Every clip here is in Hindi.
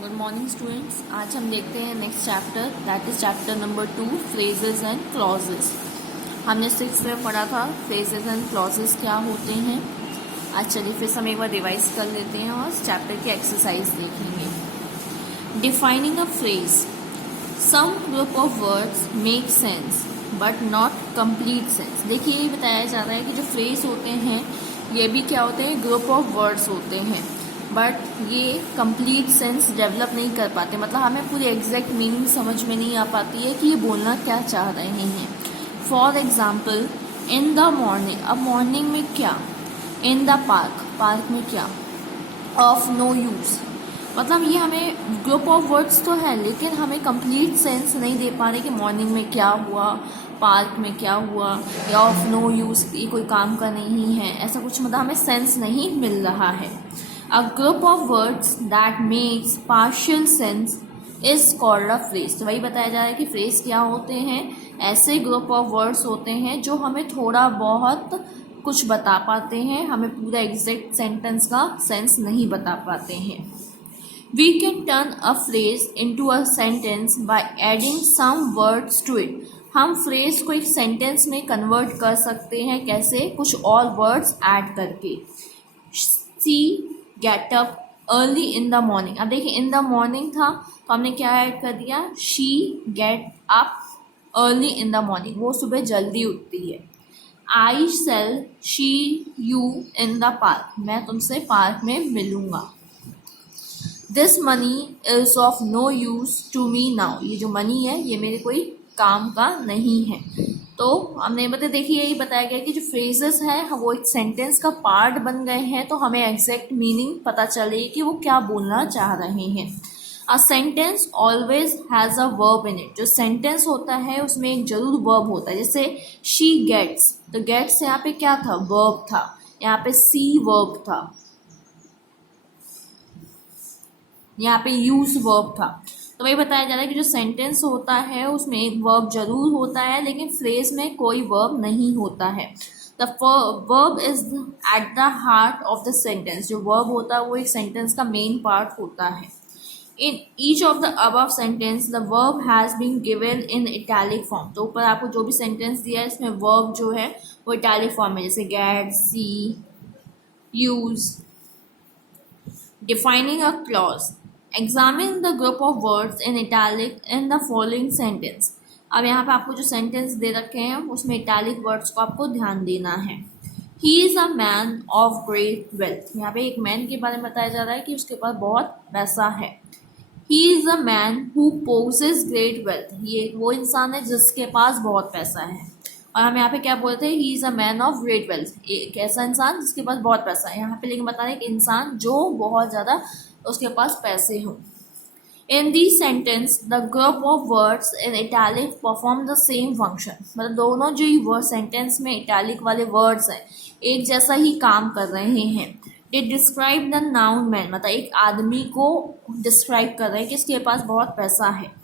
Good morning students. आज हम देखते हैं next chapter, that is chapter number 2, phrases and clauses. हमने 6th में पढ़ा था फ्रेजेस एंड क्लॉजेस क्या होते हैं। आज चलिए फिर हम एक बार रिवाइज कर लेते हैं और इस चैप्टर की एक्सरसाइज देखेंगे। Defining a phrase, some group of words make sense but not complete sense. देखिए ये बताया जा रहा है कि जो फ्रेज होते हैं ये भी क्या होते हैं, ग्रुप ऑफ वर्ड्स होते हैं, बट ये कंप्लीट सेंस डेवलप नहीं कर पाते। मतलब हमें पूरी एग्जैक्ट मीनिंग समझ में नहीं आ पाती है कि ये बोलना क्या चाह रहे हैं। For example, in the morning, अब मॉर्निंग में क्या, इन द पार्क, पार्क में क्या, ऑफ नो यूज। मतलब ये हमें ग्रुप ऑफ वर्ड्स तो है लेकिन हमें कंप्लीट सेंस नहीं दे पा रहे कि मॉर्निंग में क्या हुआ, पार्क में क्या हुआ, या ऑफ नो यूज ये कोई काम का नहीं है, ऐसा कुछ मतलब हमें सेंस नहीं मिल रहा है। A group of words that makes partial sense is called a phrase। तो वही बताया जा रहा है कि फ्रेज क्या होते हैं, ऐसे ग्रुप ऑफ वर्ड्स होते हैं जो हमें थोड़ा बहुत कुछ बता पाते हैं, हमें पूरा एग्जैक्ट सेंटेंस का सेंस नहीं बता पाते हैं। We can turn a phrase into a sentence by adding some words to it। हम फ्रेज को एक सेंटेंस में कन्वर्ट कर सकते हैं, कैसे, कुछ और वर्ड्स ऐड करके। She get up early in the morning. अब देखिए इन द मॉर्निंग था तो हमने क्या ऐड कर दिया, she get up early in the morning, वो सुबह जल्दी उठती है। I shall see you in the park, मैं तुमसे पार्क में मिलूंगा। This money is of no use to me now, ये जो मनी है ये मेरे कोई काम का नहीं है। तो हमने देखिए यही बताया गया कि जो फ्रेजेस हैं वो एक सेंटेंस का पार्ट बन गए हैं, तो हमें एग्जैक्ट मीनिंग पता चले कि वो क्या बोलना चाह रहे हैं। A sentence always has a verb in it. जो सेंटेंस होता है उसमें एक जरूर वर्ब होता है, जैसे शी गेट्स, तो गेट्स यहाँ पे क्या था, वर्ब था, यहाँ पे सी वर्ब था, यहाँ पे यूज वर्ब था। तो वही बताया जा रहा है कि जो सेंटेंस होता है उसमें एक वर्ब जरूर होता है लेकिन फ्रेज में कोई वर्ब नहीं होता है। The verb is at the heart of the sentence. जो वर्ब होता है वो एक सेंटेंस का मेन पार्ट होता है। In each of the above sentence the verb has been given in italic form. तो ऊपर आपको जो भी सेंटेंस दिया है इसमें वर्ब जो है वो इटैलिक फॉर्म में, जैसे get, see, use. Defining a clause, examine the group of words in italic in the following sentence. अब यहाँ पे आपको जो सेंटेंस दे रखे हैं उसमें इटैलिक वर्ड्स को आपको ध्यान देना है। He is a man of great wealth, यहाँ पे एक मैन के बारे में बताया जा रहा है कि उसके पास बहुत पैसा है। He is a man who possess great wealth, ये वो इंसान है जिसके पास बहुत पैसा है। और हम यहाँ पे क्या बोलते हैं, ही is a man of great wealth, एक ऐसा इंसान जिसके पास बहुत पैसा है। यहाँ पे लेकिन बता रहे हैं कि इंसान जो बहुत ज़्यादा उसके पास पैसे हो। In the sentence the group of words in italic perform the same function. मतलब दोनों जो वर्ड सेंटेंस में इटैलिक वाले वर्ड्स हैं एक जैसा ही काम कर रहे हैं। It describe the noun man, मतलब एक आदमी को डिस्क्राइब कर रहे हैं कि इसके पास बहुत पैसा है।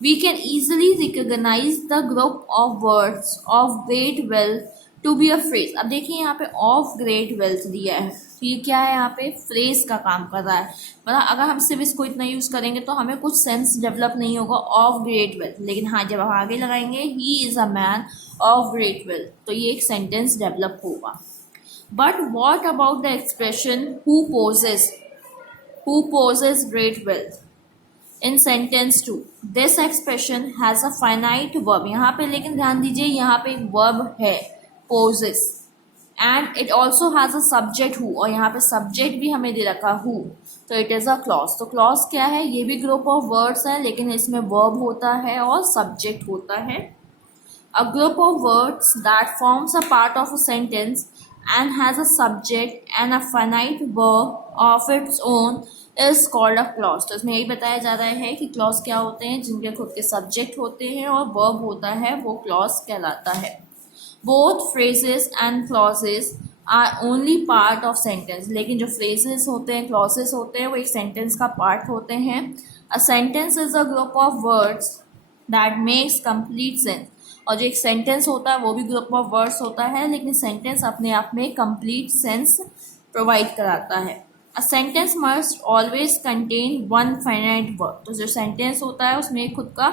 We can easily recognize the group of words of great wealth to be a phrase। अब देखिए यहाँ पे of great wealth दिया है, तो ये क्या है, यहाँ पे फ्रेज का काम कर रहा है। मतलब अगर हम सिर्फ इसको इतना यूज करेंगे तो हमें कुछ सेंस डेवलप नहीं होगा of great wealth, लेकिन हाँ जब हम आगे लगाएंगे he is a man of great wealth तो ये एक सेंटेंस डेवलप होगा। But what about the expression who possesses great wealth in sentence 2? This expression has a finite verb। यहाँ पे लेकिन ध्यान दीजिए यहाँ पे एक verb है possess and it also has a subject who, और यहाँ पे subject भी हमें दे रखा who, तो it is a clause। तो clause क्या है, ये भी group of words है लेकिन इसमें verb होता है और subject होता है। A group of words that forms a part of a sentence and has a subject and a finite verb of its own is called a clause। तो इसमें यही बताया जा रहा है कि clause क्या होते हैं, जिनके खुद के subject होते हैं और verb होता है, वो clause कहलाता है। Both phrases and clauses are only part of sentence। लेकिन जो phrases होते हैं, clauses होते हैं, वो एक sentence का part होते हैं। A sentence is a group of words that makes complete sense। और जो एक सेंटेंस होता है वो भी ग्रुप ऑफ वर्ड्स होता है लेकिन सेंटेंस अपने आप में कंप्लीट सेंस प्रोवाइड कराता है। A sentence must always contain one finite verb. तो जो सेंटेंस होता है उसमें खुद का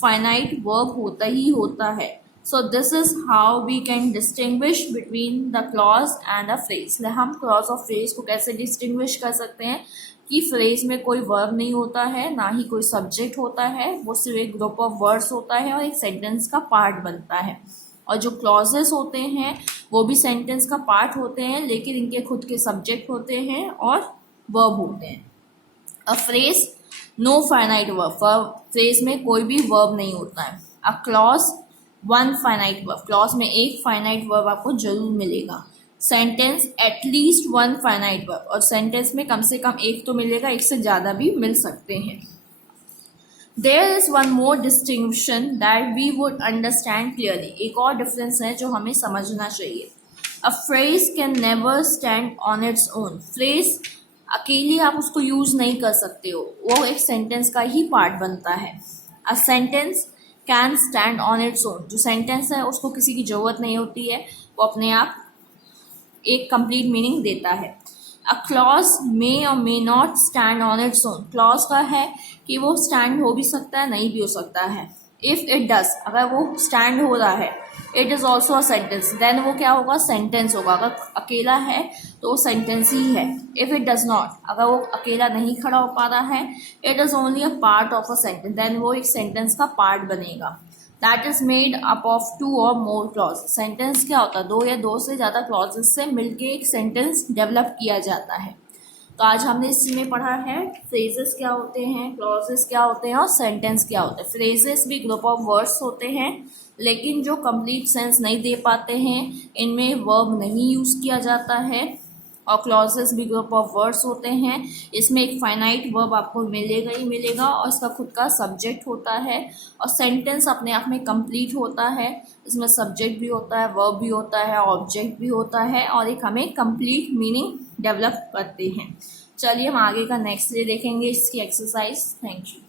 फाइनाइट वर्ब होता ही होता है। So this is how we can distinguish between the clause and the phrase. हम क्लॉज और फ्रेज को कैसे डिस्टिंग्विश कर सकते हैं कि फ्रेज में कोई वर्ब नहीं होता है, ना ही कोई सब्जेक्ट होता है, वो सिर्फ एक ग्रुप ऑफ वर्ड्स होता है और एक सेंटेंस का पार्ट बनता है। और जो क्लॉजेस होते हैं वो भी सेंटेंस का पार्ट होते हैं, लेकिन इनके खुद के सब्जेक्ट होते हैं और वर्ब होते हैं। A phrase no finite verb, phrase में कोई भी वर्ब नहीं होता है। A clause one finite verb, clause में एक फाइनाइट वर्ब आपको जरूर मिलेगा। Sentence at least one finite verb, और सेंटेंस में कम से कम एक तो मिलेगा, एक से ज़्यादा भी मिल सकते हैं। There is one more distinction that we would understand clearly. एक और डिफरेंस है जो हमें समझना चाहिए। A phrase can never stand on its own. Phrase अकेली आप उसको यूज नहीं कर सकते हो, वो एक सेंटेंस का ही पार्ट बनता है। A sentence can stand on its own. जो सेंटेंस है उसको किसी की जरूरत नहीं होती है, वो अपने आप एक कंप्लीट मीनिंग देता है। अ क्लॉज मे और may not stand on its own. Clause का है कि वो स्टैंड हो भी सकता है, नहीं भी हो सकता है। इफ इट डज, अगर वो स्टैंड हो रहा है, it is also a sentence, then वो क्या होगा, सेंटेंस होगा। अगर अकेला है तो वो सेंटेंस ही है। इफ इट डज नॉट, अगर वो अकेला नहीं खड़ा हो पा रहा है, it is only a part of a sentence, then वो एक सेंटेंस का पार्ट बनेगा। That is made up of two or more clause. Sentence क्या होता है, दो या दो से ज़्यादा क्लॉजेस से मिलके एक सेंटेंस डेवलप किया जाता है। तो आज हमने इसमें पढ़ा है फ्रेजेस क्या होते हैं, क्लॉजेस क्या होते हैं और सेंटेंस क्या होते हैं। फ्रेजेस भी ग्रुप ऑफ वर्ड्स होते हैं, लेकिन जो कंप्लीट सेंस नहीं दे पाते हैं, इनमें वर्ब नहीं यूज़ किया जाता है। और क्लॉजेस भी ग्रुप ऑफ वर्ड्स होते हैं, इसमें एक फाइनाइट वर्ब आपको मिलेगा ही मिलेगा और इसका खुद का सब्जेक्ट होता है। और सेंटेंस अपने आप में कंप्लीट होता है, इसमें सब्जेक्ट भी होता है, वर्ब भी होता है, ऑब्जेक्ट भी होता है, और एक हमें कंप्लीट मीनिंग डेवलप करते हैं। चलिए हम आगे का नेक्स्ट डे देखेंगे इसकी एक्सरसाइज। Thank you.